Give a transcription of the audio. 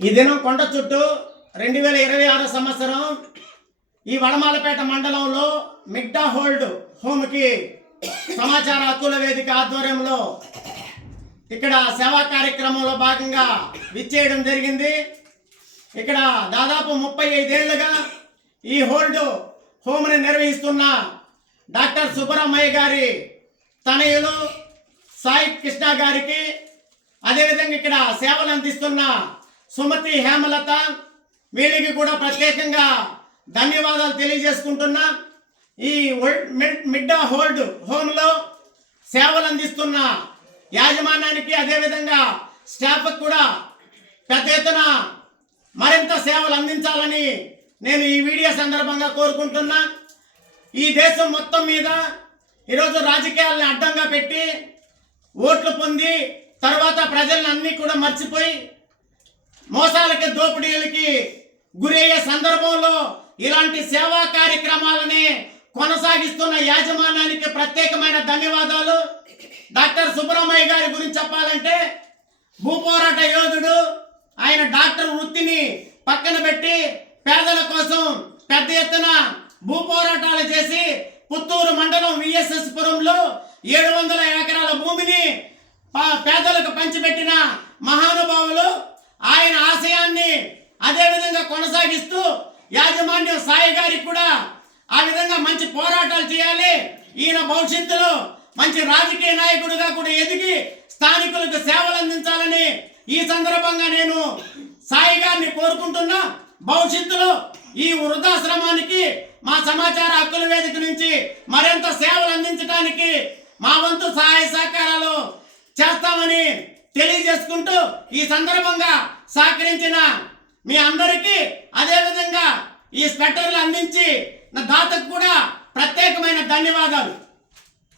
ఈ దినం కొండ చుట్టూ 2026 సంవత్సరం ఈ వడమాలపేట మండలంలో మిగ్డా హోల్డ్ హోమ్కి సమాచార హక్కుల వేదిక ఆధ్వర్యంలో ఇక్కడ సేవా కార్యక్రమంలో భాగంగా విచ్చేయడం జరిగింది. ఇక్కడ దాదాపు 35 ఏళ్లుగా ఈ హోల్డ్ హోమ్ని నిర్వహిస్తున్న డాక్టర్ సుబ్బరామయ్య గారి తనయులు సాయి కృష్ణ గారికి, అదేవిధంగా ఇక్కడ సేవలు అందిస్తున్న సుమతి హేమలత, వీళ్ళకి కూడా ప్రత్యేకంగా ధన్యవాదాలు తెలియజేసుకుంటున్నా. ఈ మిగ్డా హోల్డ్ హోమ్లో సేవలు అందిస్తున్న యాజమాన్యానికి, అదేవిధంగా స్టాఫ్కి కూడా పెద్ద ఎత్తున మరింత సేవలు అందించాలని నేను ఈ వీడియో సందర్భంగా కోరుకుంటున్నా. ఈ దేశం మొత్తం మీద ఈరోజు రాజకీయాలను అడ్డంగా పెట్టి ఓట్లు పొంది తర్వాత ప్రజలను అన్నీ కూడా మర్చిపోయి మోసాలకి, దోపిడీలకి గురయ్యే సందర్భంలో ఇలాంటి సేవా కార్యక్రమాలని కొనసాగిస్తున్న యాజమాన్యానికి ప్రత్యేకమైన ధన్యవాదాలు. డాక్టర్ సుబ్బరామయ్య గారి గురించి చెప్పాలంటే భూపోరాట యోధుడు. ఆయన డాక్టర్ వృత్తిని పక్కన పెట్టి పేదల కోసం పెద్ద ఎత్తున భూపోరాటాలు చేసి పుత్తూరు మండలం విఎస్ఎస్ పురంలో 700 ఎకరాల భూమిని పేదలకు పంచిపెట్టిన మహానుభావులు. ఆయన ఆశయాన్ని అదేవిధంగా కొనసాగిస్తూ యాజమాన్యం సాయి గారికి కూడా ఆ విధంగా మంచి పోరాటాలు చేయాలి, ఈయన భవిష్యత్తులో మంచి రాజకీయ నాయకుడిగా కూడా ఎదిగి స్థానికులకు సేవలు అందించాలని ఈ సందర్భంగా నేను సాయి గారిని కోరుకుంటున్నా. భవిష్యత్తులో ఈ వృద్ధాశ్రమానికి మా సమాచార హక్కుల వేదిక నుంచి మరింత సేవలు అందించడానికి మా వంతు సహాయ సహకారాలు చేస్తామని తెలియజేసుకుంటూ ఈ సందర్భంగా సహకరించిన మీ అందరికీ, అదేవిధంగా ఈ స్వెటర్లు అందించి నా దాతకు కూడా ప్రత్యేకమైన ధన్యవాదాలు.